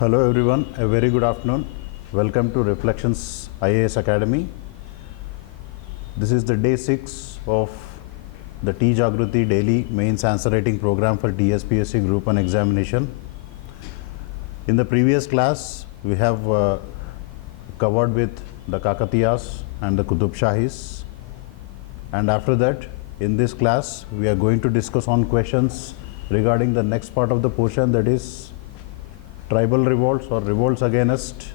Hello everyone, a very good afternoon. Welcome to Reflections IAS Academy. This is the day 6 of the T Jagruthi daily mains answer writing program for TSPSC Group 1 examination. In the previous class, we have covered with the Kakatiyas and the Qutub Shahis. And after that, in this class, we are going to discuss on questions regarding the next part of the portion, that is tribal revolts or revolts against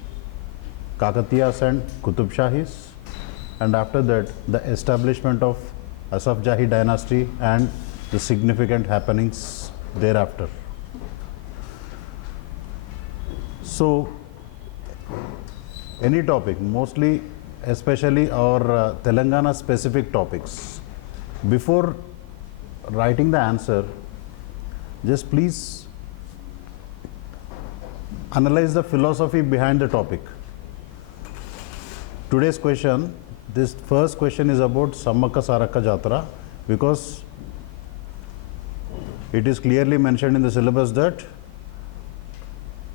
Kakatiyas and Qutub Shahis, and after that the establishment of Asaf Jahi dynasty and the significant happenings thereafter. So any topic, mostly especially our Telangana specific topics, before writing the answer, just please analyze the philosophy behind the topic. Today's question, this first question is about Samakka Sarakka Jathara, because it is clearly mentioned in the syllabus that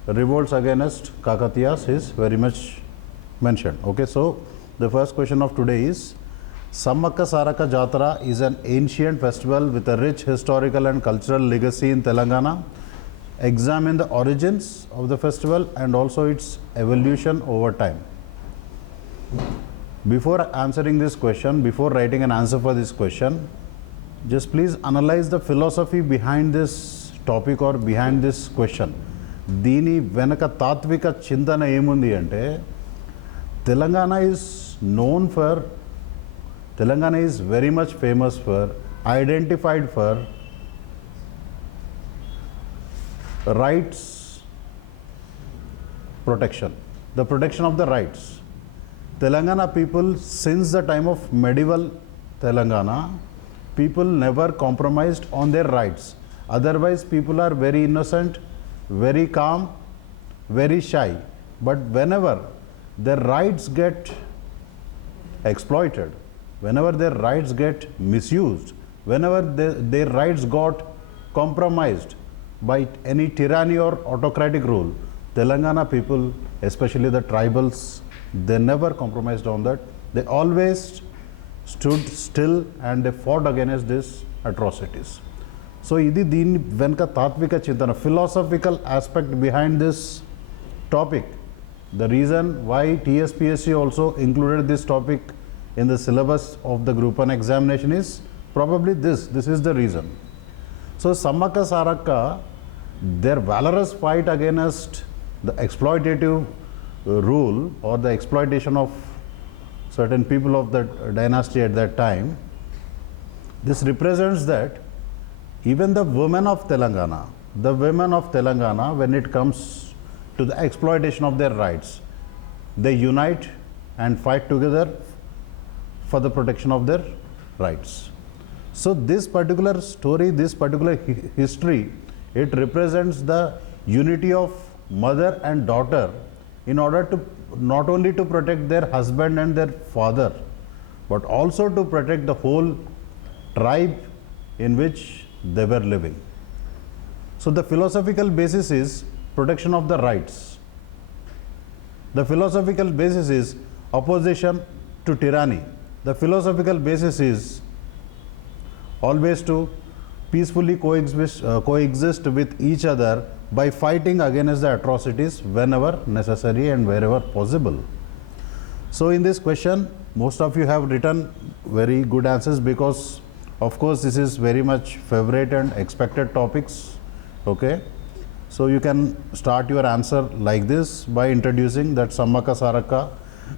revolts against Kakatiyas is very much mentioned. Okay, so the first question of today is, Samakka Sarakka Jathara is an ancient festival with a rich historical and cultural legacy in Telangana. Examine the origins of the festival and also its evolution over time. Before answering this question, before writing an answer for this question, just please analyze the philosophy behind this topic or behind this question. Dini venaka tatvika chintana emundi ante, Telangana is known for, Telangana is very much famous for, identified for rights protection, the protection of the rights. Telangana people, since the time of medieval Telangana, people never compromised on their rights. Otherwise, people are very innocent, very calm, very shy. But whenever their rights get exploited, whenever their rights get misused, whenever their rights got compromised by any tyranny or autocratic rule, Telangana people, especially the tribals, they never compromised on that. They always stood still and they fought against these atrocities. So, idi deen venka tatvika chintana, philosophical aspect behind this topic. The reason why TSPSC also included this topic in the syllabus of the Group 1 examination is probably this. This is the reason. So, Samakka Sarakka, their valorous fight against the exploitative rule or the exploitation of certain people of that dynasty at that time, this represents that even the women of Telangana, when it comes to the exploitation of their rights, they unite and fight together for the protection of their rights. So this particular story, this particular history, it represents the unity of mother and daughter in order to not only to protect their husband and their father, but also to protect the whole tribe in which they were living. So the philosophical basis is protection of the rights. The philosophical basis is opposition to tyranny. The philosophical basis is always to peacefully coexist with each other by fighting against the atrocities whenever necessary and wherever possible. So in this question, most of you have written very good answers, because of course this is very much favorite and expected topics. Okay, so you can start your answer like this by introducing that Samakka Sarakka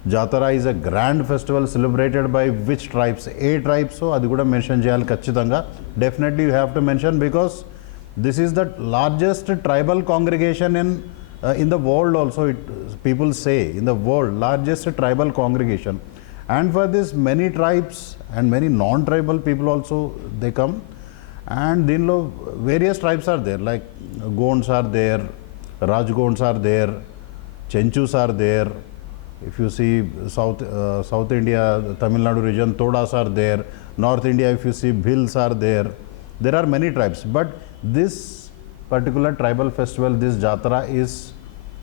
Jatara is a grand festival celebrated by which tribes? A tribes, so adi kuda mention cheyali kachithanga. Definitely you have to mention, because this is the largest tribal congregation in the world also, people say, in the world, largest tribal congregation. And for this, many tribes and many non-tribal people also, they come. And dinlo various tribes are there, like Gonds are there, Rajgonds are there, Chenchus are there. If you see South India, Tamil Nadu region, Todas are there. North India, if you see, Bhils are there. There are many tribes. But this particular tribal festival, this Jatara, is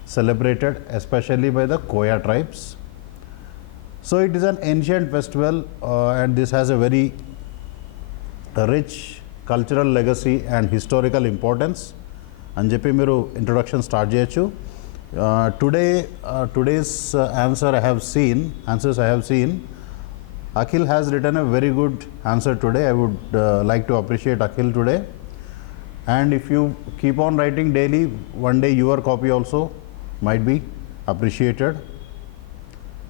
celebrated especially by the Koya tribes. So it is an ancient festival and this has a very rich cultural legacy and historical importance. And JP Miru introduction start cheyochu. Today's answers I have seen, Akhil has written a very good answer today. I would like to appreciate Akhil today. And if you keep on writing daily, one day your copy also might be appreciated.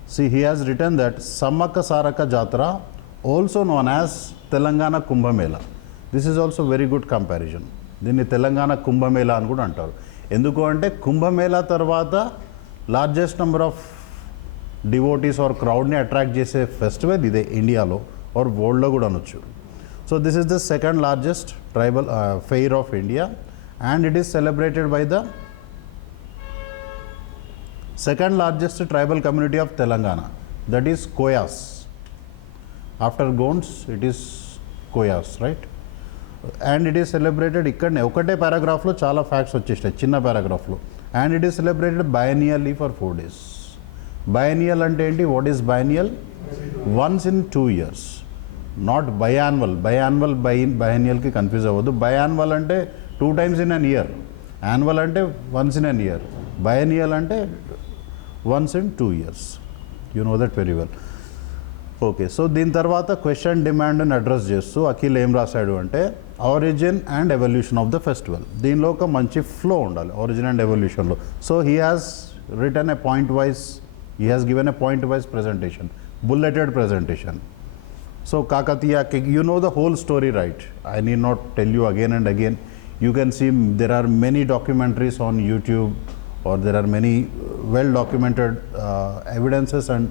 See, he has written that Samakka Sarakka Jathara, also known as Telangana Kumbh Mela. This is also very good comparison. దీన్ని తెలంగాణ కుంభమేళా అని కూడా అంటారు. ఎందుకు అంటే కుంభమేళా తర్వాత largest number of devotees or క్రౌడ్ని attract చేసే festival ఇదే ఇండియాలో ఆర్ వరల్డ్లో కూడా అనొచ్చు. So this is the second largest tribal fair of India and it is celebrated by the second largest tribal community of Telangana, that is Koyas. After Gonds, it is Koyas, right? And it is celebrated ikkadne okate paragraph lo chala facts vachestayi chinna paragraph lo, and it is celebrated biennially for 4 days. Biennial ante enti? What is biennial? Once in 2 years, not biannual. Biennial ki confuse avvadu. Biannual ante 2 times in an year, annual ante once in an year, biennial ante once in 2 years. You know that very well. Okay, so దీని తర్వాత question డిమాండ్ని address చేస్తూ అఖిల్ ఏం రాశాడు అంటే origin and evolution of the festival. దీనిలో ఒక మంచి flow ఉండాలి ఆరిజిన్ అండ్ ఎవల్యూషన్లో. So he has written a point wise, he has given a point wise presentation, bulleted presentation. So Kakatiya, you know the whole story, right? I need not tell you again and again. You can see there are many documentaries on YouTube, or there are many well documented evidences and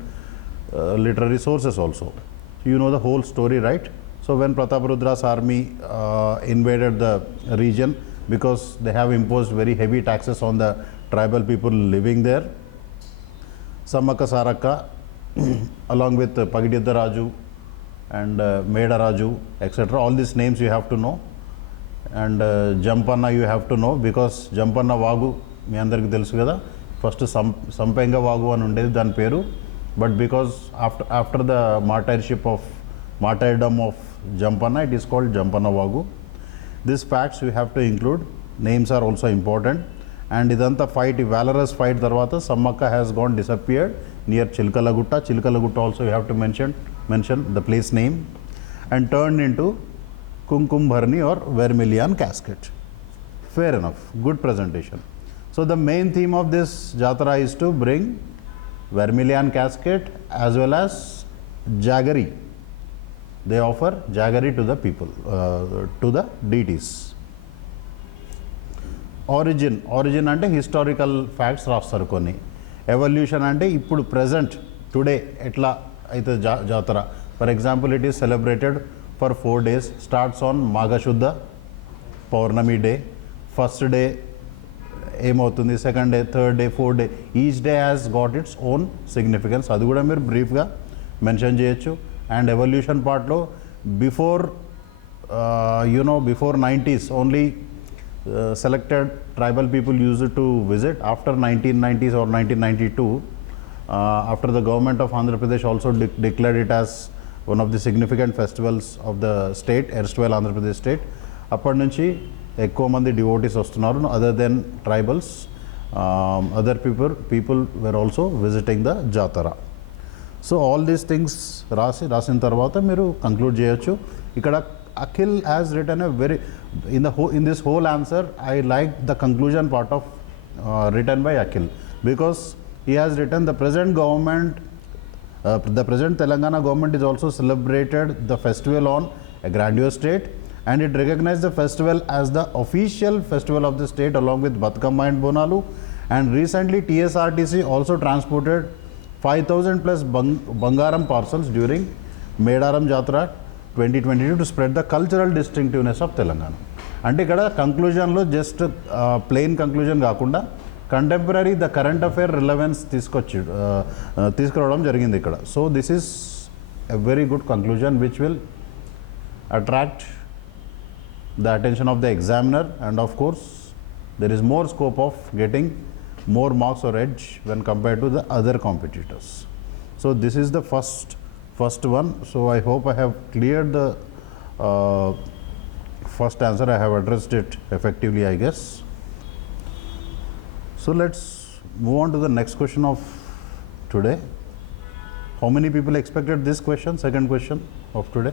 literary sources also. You know the whole story, right? So when Prataparudra's army invaded the region, because they have imposed very heavy taxes on the tribal people living there, Samakka Sarakka along with Pagididda Raju and Meda Raju, etc., all these names you have to know. And Jampanna you have to know, because Jampanna Vagu మీ అందరికి తెలుసు కదా, first సంపెంగ వాగు అని ఉండేది దాని పేరు. But because after the martyrdom of Jampanna, it is called Jampanna Vagu. These facts we have to include. Names are also important. And idantha fight, valorous fight tarvata Samakka has gone disappeared near Chilkalagutta. Chilkalagutta also you have to mention the place name, and turned into Kumkum Bharni or Vermilion casket. Fair enough, good presentation. So the main theme of this Jatara is to bring Vermilion casket as well as jaggery. They offer jaggery to the people, to the deities. Origin ante historical facts రాస్తారు కొన్ని. Evolution ante ఇప్పుడు present today ఎట్లా అయితే జాతర. For example, it is celebrated for 4 days. Starts on Maghashuddha Paurnami day. First day ఏమవుతుంది, second day, third day, fourth day, each day has got its own significance. అది కూడా మీరు బ్రీఫ్గా mention చేయొచ్చు. అండ్ ఎవల్యూషన్ పార్ట్లో before before 90s only selected tribal people used to visit. After 1990s or 1992, after the government of Andhra Pradesh also declared it as one of the significant festivals of the state, erstwhile Andhra Pradesh state, అప్పటి నుంచి ఎక్కువ మంది devotees వస్తున్నారు. Other than tribals, other people were also visiting the jatara. So all these things రాసిన తర్వాత మీరు conclude చేయొచ్చు. ఇక్కడ Akhil has written a very in this whole answer I like the conclusion part of written by Akhil, because he has written the present government, the present Telangana government is also celebrated the festival on a grandiose state, and it recognized the festival as the official festival of the state along with Batkama and Bonalu. And recently TSRTC also transported 5,000 plus Bangaram parcels during Medaram Jatra 2022 to spread the cultural distinctiveness of Telangana. అంటే ఇక్కడ కంక్లూజన్లో just plain conclusion కాకుండా contemporary the current affair relevance తీసుకురావడం జరిగింది ఇక్కడ. So this is a very good conclusion which will attract the attention of the examiner, and of course there is more scope of getting more marks or edge when compared to the other competitors. So this is the first one. So I hope I have cleared the first answer. I have addressed it effectively, I guess. So let's move on to the next question of today. How many people expected this question, second question of today?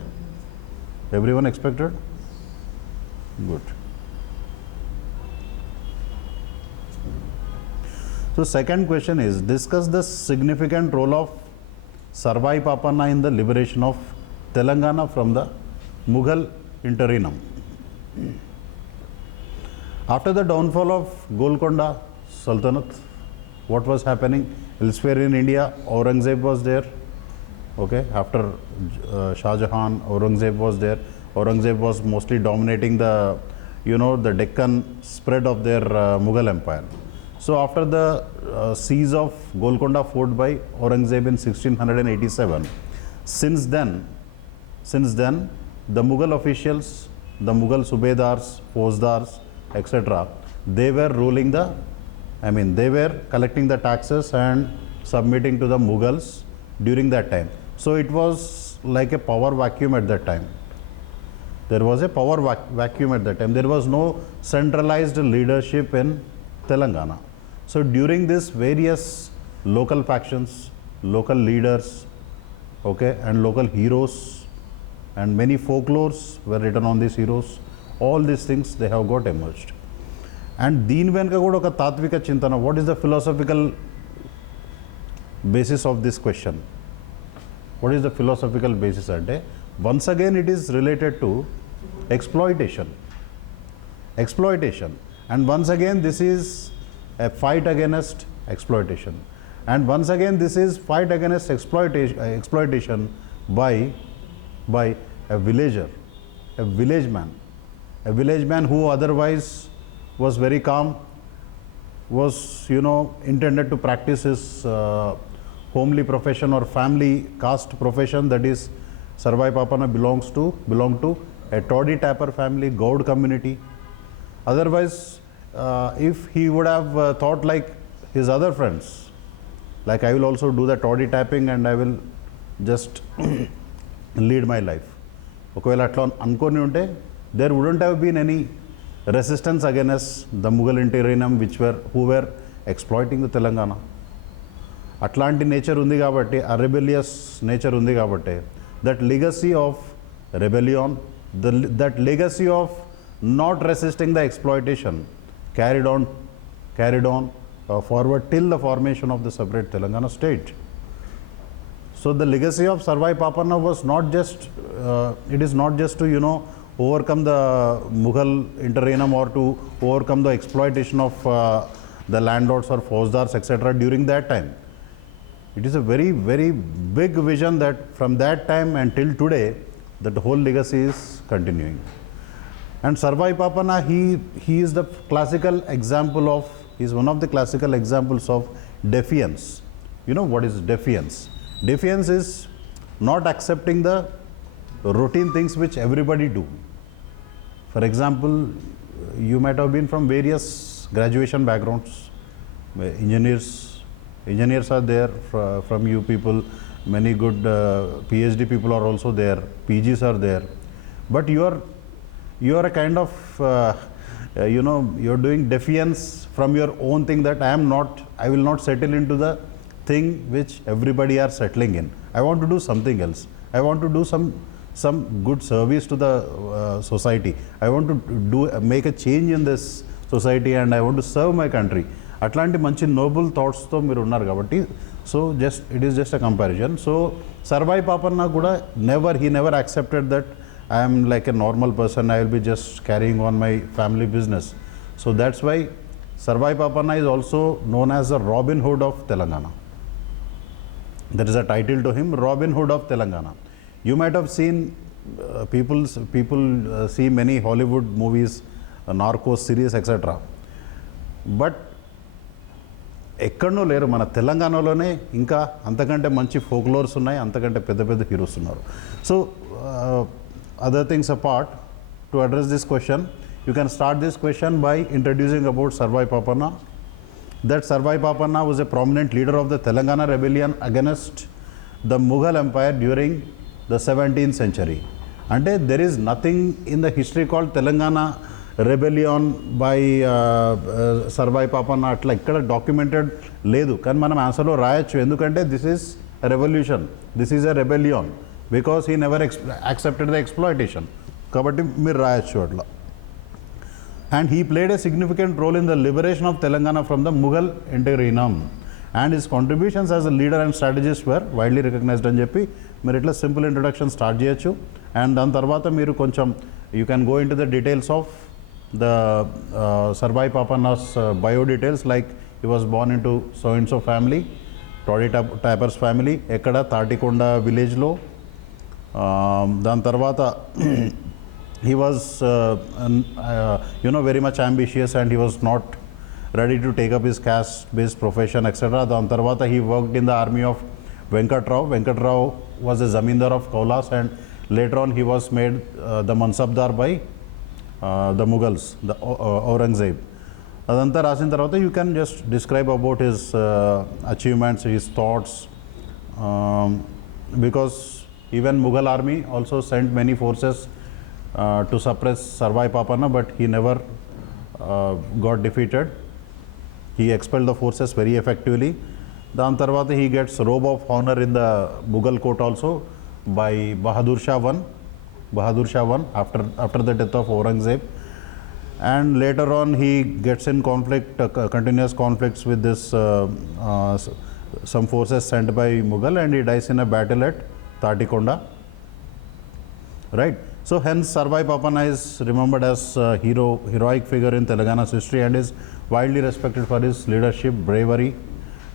Everyone expected? Good. So second question is, discuss the significant role of Sarvai Pappanna in the liberation of Telangana from the Mughal interregnum. After the downfall of Golconda Sultanate, what was happening elsewhere in India? Aurangzeb was there. Okay, after Shah Jahan, Aurangzeb was there. Aurangzeb was mostly dominating the, the Deccan spread of their Mughal empire. So after the siege of Golconda Fort by Aurangzeb in 1687, since then, the Mughal officials, the Mughal Subedars, Fauzdars, etc., they were ruling they were collecting the taxes and submitting to the Mughals during that time. So it was like a power vacuum at that time. There was a power vacuum at that time. There was no centralized leadership in Telangana. So during this, various local factions, local leaders, okay, and local heroes, and many folklores were written on these heroes. All these things, they have got emerged. And Deen Venka kuda oka tatvika chintana. What is the philosophical basis of this question? What is the philosophical basis at day? Once again, it is related to exploitation. And once again, this is a fight against exploitation. And once again, this is fight against exploitation by a villager, a village man who otherwise was very calm, was intended to practice his homely profession or family caste profession. That is, Sarvai Pappanna belonged to a toddy tapper family, Gaud community. Otherwise, if he would have thought like his other friends, like I will also do the toddy tapping and I will just lead my life. Okavela atla ankoni unte, there wouldn't have been any resistance against the Mughal interregnum who were exploiting the Telangana. Atlanti nature undi kabatti, a rebellious nature undi kabatti, that legacy of rebellion, that legacy of not resisting the exploitation carried on forward till the formation of the separate Telangana state. So the legacy of Sarvai Pappanna was not just, it is not just to, overcome the Mughal interregnum or to overcome the exploitation of the landlords or fauzdars, etc. during that time. It is a very, very big vision that from that time until today, that the whole legacy is continuing. And Sarvai Pappanna, he is the classical example of, he is one of the classical examples of defiance. You know what is defiance? Defiance is not accepting the routine things which everybody do. For example, you might have been from various graduation backgrounds. Engineers are there from you people. Many good PhD people are also there. PGs are there. But you are a kind of, you're doing defiance from your own thing, that I will not settle into the thing which everybody are settling in. I want to do something else. I want to do some good service to the society. I want to make a change in this society and I want to serve my country. Atlanti manchi noble thoughts to meer unnaru kabatti. So it is just a comparison. So Sarvai Pappanna kuda he never accepted that I am like a normal person, I will be just carrying on my family business. So that's why Sarvai Pappanna is also known as the Robin Hood of Telangana. There is a title to him, Robin Hood of Telangana. You might have seen people see many Hollywood movies, Narcos series, etc. But ఎక్కడనో లేరు, మన తెలంగాణలోనే ఇంకా అంతకంటే మంచి folklores ఉన్నాయి, అంతకంటే పెద్ద పెద్ద హీరోస్ ఉన్నారు. So other things apart, to address this question, you can start this question by introducing about Sarvai Pappanna. that Sarvai Pappanna was a prominent leader of the Telangana rebellion against the Mughal Empire during the 17th century. And there is nothing in the history called Telangana rebellion by Sarvai Pappanna atla ikkada documented ledu kan manam answer lo rayachu endukante this is a revolution, this is a rebellion, because he never accepted the exploitation kabatti meer rayachu atla. And he played a significant role in the liberation of Telangana from the Mughal interregnum, and his contributions as a leader and strategist were widely recognized అని చెప్పి మీరు ఇట్లా simple introduction start చేయొచ్చు. And దాని తర్వాత మీరు కొంచెం you can go into the details of the Sarvai Papanna's bio details like he was born into so and so family, toddy typers family, ఎక్కడ తాటికొండ విలేజ్లో. దాని తర్వాత he was very much ambitious and he was not ready to take up his caste based profession etc. Dan tarvata he worked in the army of Venkatrao was a zamindar of Kaulas, and later on he was made the mansabdar by the Mughals, the Aurangzeb. Adanta rasin tarvata you can just describe about his achievements, his thoughts, because even Mughal army also sent many forces to suppress Sarvai Pappanna, but he never got defeated. He expelled the forces very effectively. Dan tarvata he gets robe of honor in the Mughal court also by Bahadur Shah I after the death of Aurangzeb. And later on he gets in conflict, continuous conflicts with this some forces sent by Mughal, and he dies in a battle at Tatikonda, right? So hence Sarvai Pappanna is remembered as a heroic figure in Telangana's history and is widely respected for his leadership, bravery,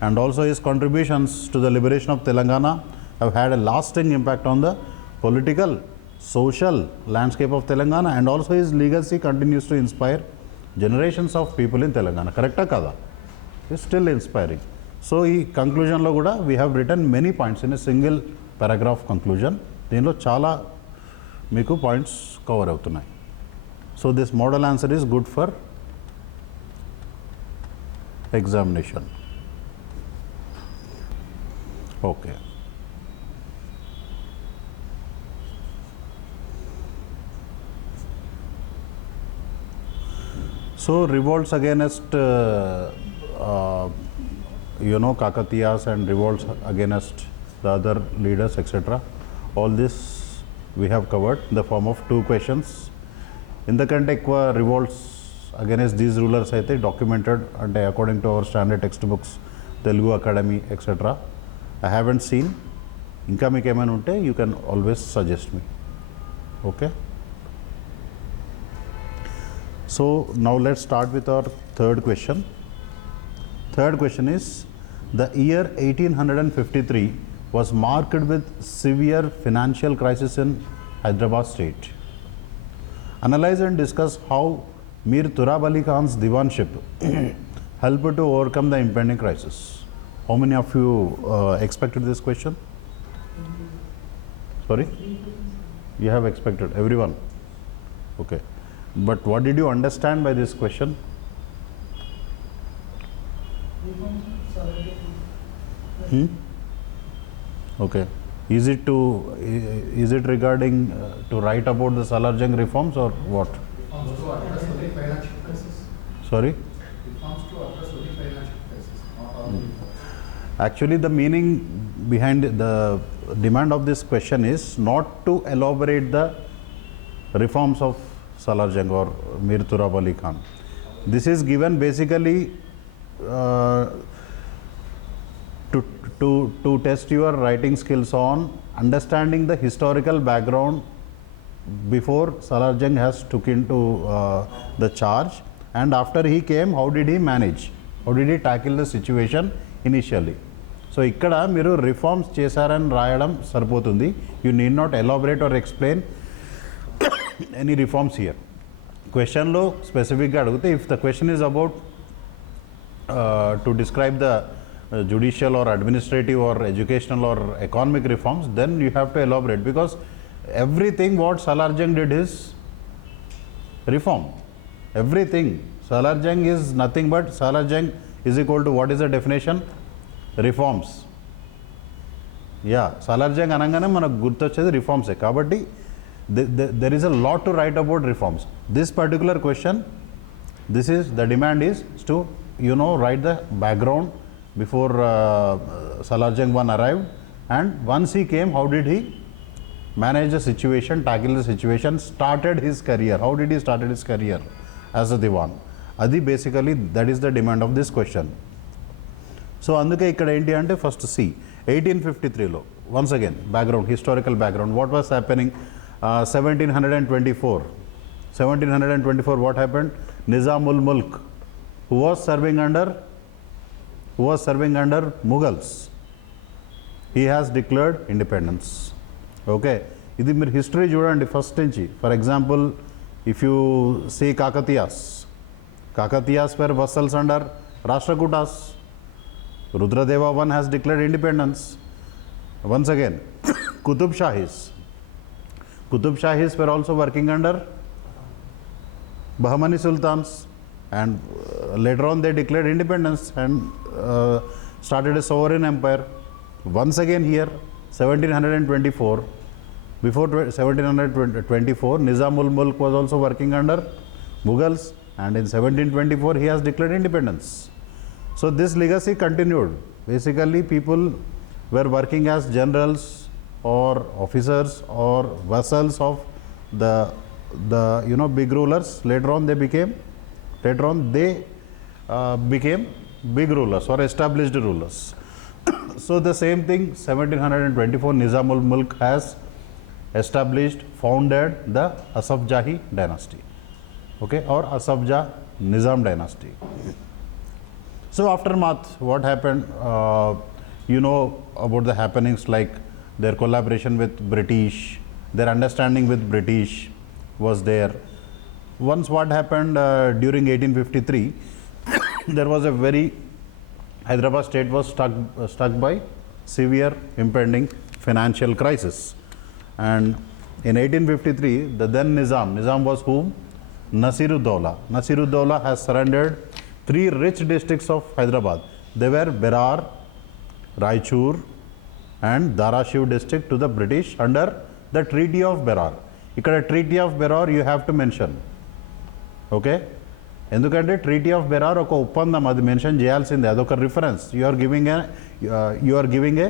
and also his contributions to the liberation of Telangana have had a lasting impact on the political, social landscape of Telangana, and also his legacy continues to inspire generations of people in Telangana. Correcta kada? It's still inspiring. So ఈ conclusion లో కూడా we have written many points in a single paragraph conclusion. దీనిలో చాలా మీకు points cover అవుతున్నాయి. So this model answer is good for examination. Okay, so revolts against Kakatiyas and revolts against the other leaders etc. All this we have covered in the form of 2 questions. Indakante ekva revolts against these rulers aithe documented ante according to our standard textbooks, Telugu Academy etc. I haven't seen. Inka meeku emaina unte you can always suggest me. Okay, so now let's start with our third question. Third question is, the year 1853 was marked with severe financial crisis in Hyderabad state. Analyze and discuss how Mir Turab Ali Khan's diwanship helped to overcome the impending crisis. How many of you expected this question? Sorry? You have expected, everyone? Okay. But what did you understand by this question? Okay. Is it regarding to write about the Salarjung reforms or what? Reforms to address only financial crisis. Sorry? Reforms to address only financial crisis, not all reforms. Actually, the meaning behind the demand of this question is not to elaborate the reforms of Salarjung or Mir Turab Ali Khan. This is given basically to test your writing skills on understanding the historical background before Salarjung has took into the charge, and after he came, how did he manage, how did he tackle the situation initially. So ikkada మీరు reforms చేశారని రాయడం సరిపోతుంది. You need not elaborate or explain any reforms here. క్వశ్చన్లో స్పెసిఫిక్గా అడిగితే if the question is about to describe the judicial or administrative or educational or economic reforms, then you have to elaborate, because everything what Salarjung did is reform. Everything. Salarjung is nothing but Salarjung is equal to what is the definition? Reforms. Yeah, Salarjung anangane manaku gurtochedi reforms e. Kabatti there is a lot to write about reforms. This particular question, this is the demand is to write the background before Salarjung I arrived, and once he came, how did he manage the situation, tackle the situation, started his career. How did he start his career as a Diwan? Adi basically that is the demand of this question. So అందుకే ఇక్కడ ఏంటి అంటే first see 1853లో once again background, historical background, what was happening 1724 what happened? Nizamul Mulk, who was serving under Mughals, he has declared independence. Okay, ఇది మీరు history చూడండి first నుంచి. For example if you see Kakatiyas were vassals under Rashtrakutas. Rudradeva I has declared independence. Once again, Qutub Shahis were also working under Bahmani Sultans, and later on they declared independence and started a sovereign empire. Once again here, 1724, before 1724, Nizamul Mulk was also working under Mughals, and in 1724 he has declared independence. So this legacy continued. Basically people were working as generals or officers or vassals of the big rulers. Later on they became big rulers or established rulers. So the same thing, 1724 Nizamul Mulk has founded the Asafjahi dynasty, okay, or Asafjah Nizam dynasty. So aftermath, what happened? About the happenings like their collaboration with British, their understanding with British was there. Once what happened during 1853, there was a Hyderabad state was struck by severe impending financial crisis, and in 1853 the then Nizam was whom? Nasirud-Dawla has surrendered 3 rich districts of Hyderabad. They were Berar, Raichur and Dharashiv district to the British under the Treaty of Berar. Ikkada Treaty of Berar you have to mention, okay, ఎందుకంటే treaty of Berar ఒక ఒప్పందం, అది mention చేయాల్సిందే, అదొక reference. You are giving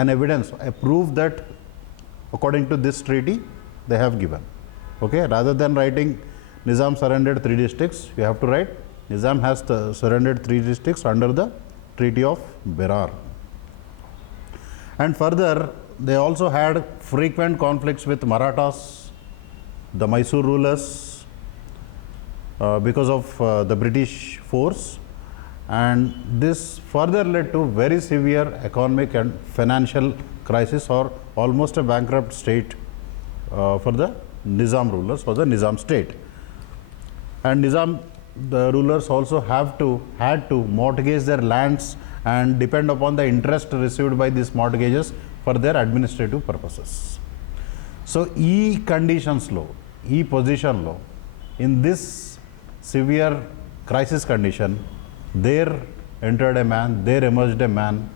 an evidence, a proof that according to this treaty they have given, okay, rather than writing Nizam surrendered 3 districts, you have to write Nizam has surrendered 3 districts under the Treaty of Berar. And further, they also had frequent conflicts with Marathas, the Mysore rulers, because of the British force, and this further led to very severe economic and financial crisis, or almost a bankrupt state for the Nizam rulers, for the Nizam state. And the rulers also had to mortgage their lands and depend upon the interest received by these mortgages for their administrative purposes. So e conditions lo, e position lo, in this severe crisis condition, there emerged a man,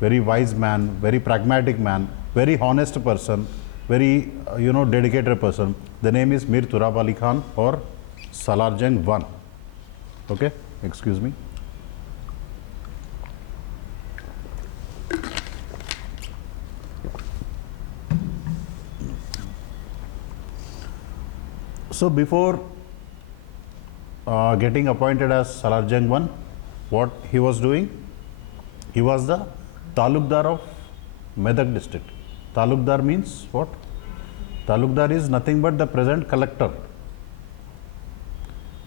very wise man, very pragmatic man, very honest person, very dedicated person. The name is Mir Turab Ali Khan or Salarjung I. Okay, excuse me. So before getting appointed as Salarjung I, what he was doing? He was the Talukdar of Medak district. Talukdar means what? Talukdar is nothing but the present collector.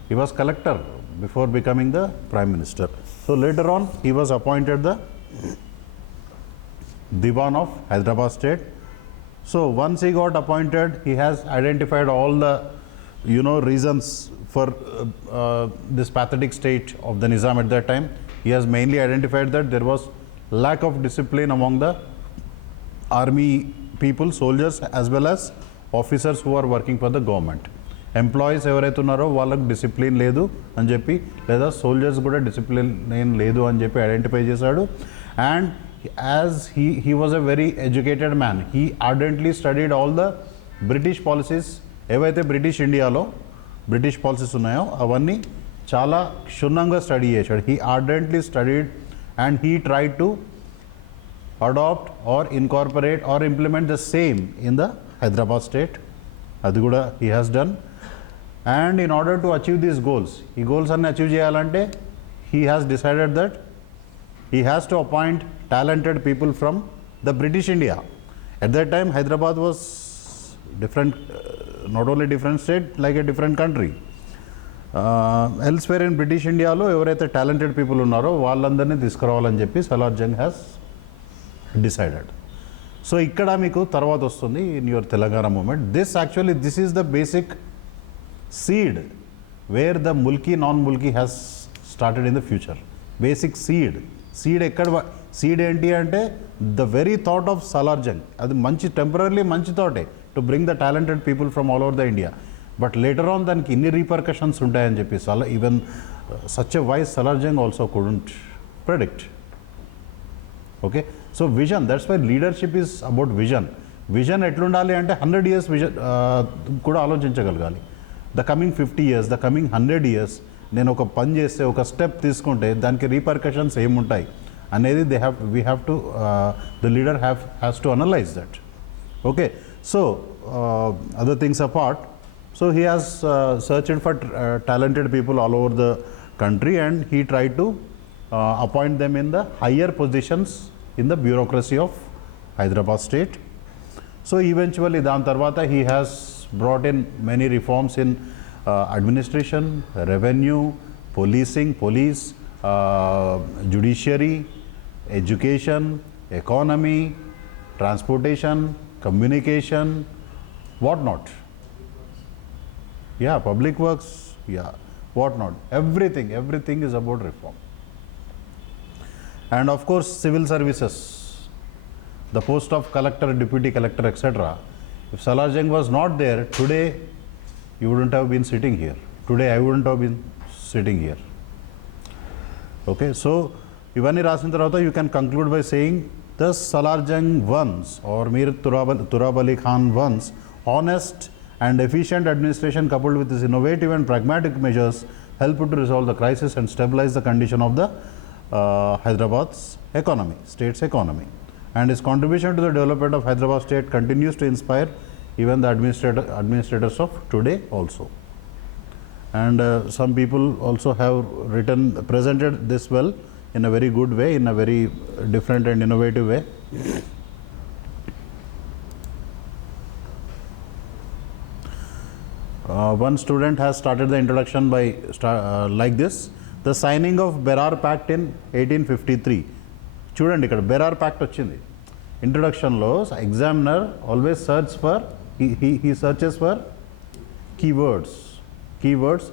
He was collector before becoming the Prime Minister. So later on he was appointed the Diwan of Hyderabad state. So once he got appointed, he has identified all the reasons for this pathetic state of the Nizam at that time. He has mainly identified that there was lack of discipline among the army people, soldiers, as well as officers who are working for the government. Employees ఎవరైతే ఉన్నారో వాళ్ళకి discipline లేదు అని చెప్పి, లేదా soldiers కూడా discipline ఏం లేదు అని చెప్పి ఐడెంటిఫై చేశాడు. And as he was a very educated man, he ardently studied all the British policies. ఏవైతే బ్రిటిష్ ఇండియాలో బ్రిటిష్ పాలసీస్ ఉన్నాయో అవన్నీ చాలా క్షుణ్ణంగా స్టడీ చేశాడు. He ardently studied and he tried to adapt or incorporate or implement the same in the Hyderabad state. అది కూడా he has done. And in order to achieve these goals, ఈ goals అన్ని achieve చేయాలంటే he has decided that he has to appoint talented people from the British India. At that time, Hyderabad was different, not only different state, like a different country. Elsewhere in British India లో ఎవరైతే talented people ఉన్నారో వాళ్ళందరినీ తీసుకురావాలని చెప్పి Salar Jung has decided. So ఇక్కడ మీకు తర్వాత వస్తుంది in your Telangana movement. This is the basic seed where the Mulki non Mulki has started in the future. Basic seed ఎక్కడ, సీడ్ ఏంటి అంటే the very thought of Salar Jung. అది మంచి టెంపరీ మంచి థాటే to bring the talented people from all over the India. But later on దానికి ఇన్ని రీపర్కషన్స్ ఉంటాయని చెప్పి even such a vice Salar Jung also couldn't predict. Okay, so vision, that's why leadership is about vision. Vision ఎట్లుండాలి అంటే 100 years vision కూడా ఆలోచించగలగాలి. The coming 50 years, the coming 100 years నేను ఒక పని చేస్తే, ఒక స్టెప్ తీసుకుంటే దానికి రీపర్కషన్స్ ఏముంటాయి అనేది we have to, the leader has to analyse that. Okay, so other things apart, so he has searched for talented people all over the country and he tried to appoint them in the higher positions in the bureaucracy of Hyderabad state. So eventually దాని తర్వాత he has brought in many reforms in administration, revenue, policing, police, judiciary, education, economy, transportation, communication, what not. Yeah, public works, yeah, what not. Everything is about reform. And of course, civil services, the post of collector, deputy collector, etc. If Salar Jung was not there, today you wouldn't have been sitting here. Today I wouldn't have been sitting here. Okay, so ఇవన్నీ రాసిన తర్వాత you can conclude by saying the Salar Jung once or Mir Turab Ali Khan once honest and efficient administration coupled with his innovative and pragmatic measures helped to resolve the crisis and stabilize the condition of the Hyderabad's economy, state's economy. And his contribution to the development of Hyderabad state continues to inspire even the administrators of today also. And some people also have presented this well in a very good way, in a very different and innovative way. One student has started the introduction by like this: the signing of Berar Pact in 1853. చూడండి ఇక్కడ Berar pact వచ్చింది ఇంట్రొడక్షన్లో. Examiner always he searches for keywords,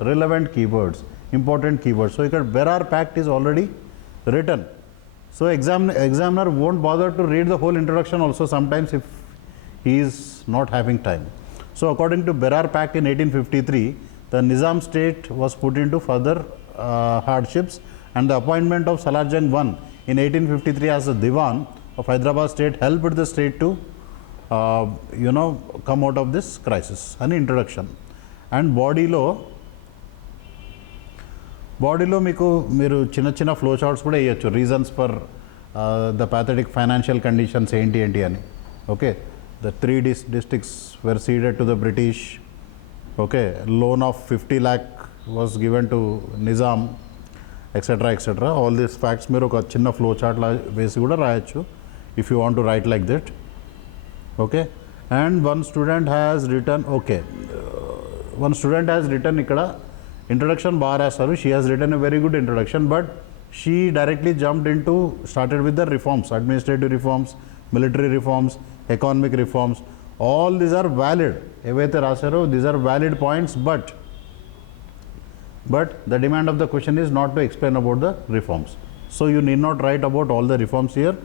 relevant keywords, important keywords. So here Berar Pact is already written. So examiner won't bother to read the whole introduction also sometimes if he is not having time. So according to Berar Pact in 1853, the Nizam state was put into further hardships, and the appointment of Salar Jung I in 1853 as the Diwan of Hyderabad state helped the state to come out of this crisis. An introduction. And బాడీలో మీకు మీరు చిన్న flow charts కూడా వేయచ్చు. Reasons for the pathetic financial conditions ఏంటి అని. Okay, the 3 districts were ceded to the British. Okay, loan of 50 lakh was given to Nizam, etc. All these facts మీరు ఒక చిన్న ఫ్లో చార్ట్ వేసి కూడా రాయొచ్చు if you want to write like that. Okay, and one student has written ఇక్కడ introduction బాగా రాస్తారు. She has written a very good introduction, but she directly started with the reforms, administrative reforms, military reforms, economic reforms. All these are valid. ఏవైతే రాశారో these are valid points, but the demand of the question is not to explain about the reforms. So you need not write about all the reforms here.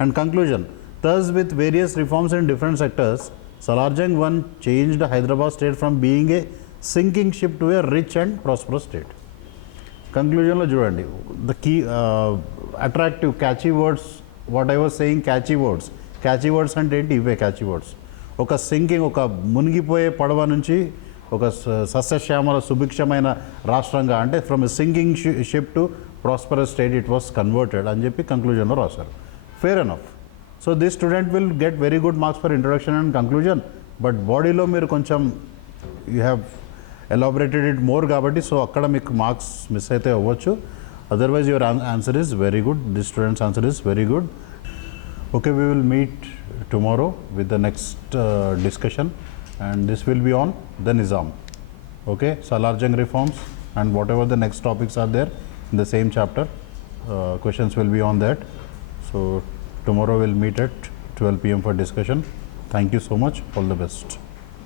And conclusion: thus, with various reforms in different sectors, Salar Jung I changed Hyderabad state from being a sinking ship to a rich and prosperous state. కంక్లూజన్లో చూడండి, the key attractive catchy words, what I was saying catchy words అంటే ఏంటి? ఇవే catchy words. ఒక sinking, ఒక మునిగిపోయే పడవ నుంచి ఒక సస్యశ్యామల సుభిక్షమైన రాష్ట్రంగా, అంటే from a sinking ship to prosperous state it was converted అని చెప్పి కంక్లూజన్లో రాశారు. Fair enough. So this student will get very good marks for introduction and conclusion. But బాడీలో మీరు కొంచెం you have elaborated it more కాబట్టి, సో అక్కడ మీకు marks miss అయితే అవ్వచ్చు. Otherwise your answer is very good. This students answer is very good. Okay, we will meet tomorrow with the next discussion, and this will be on the Nizam. Okay, Salarjung reforms and whatever the next topics are there in the same chapter, questions will be on that. So tomorrow we'll meet at 12 p.m. for discussion. Thank you so much. All the best.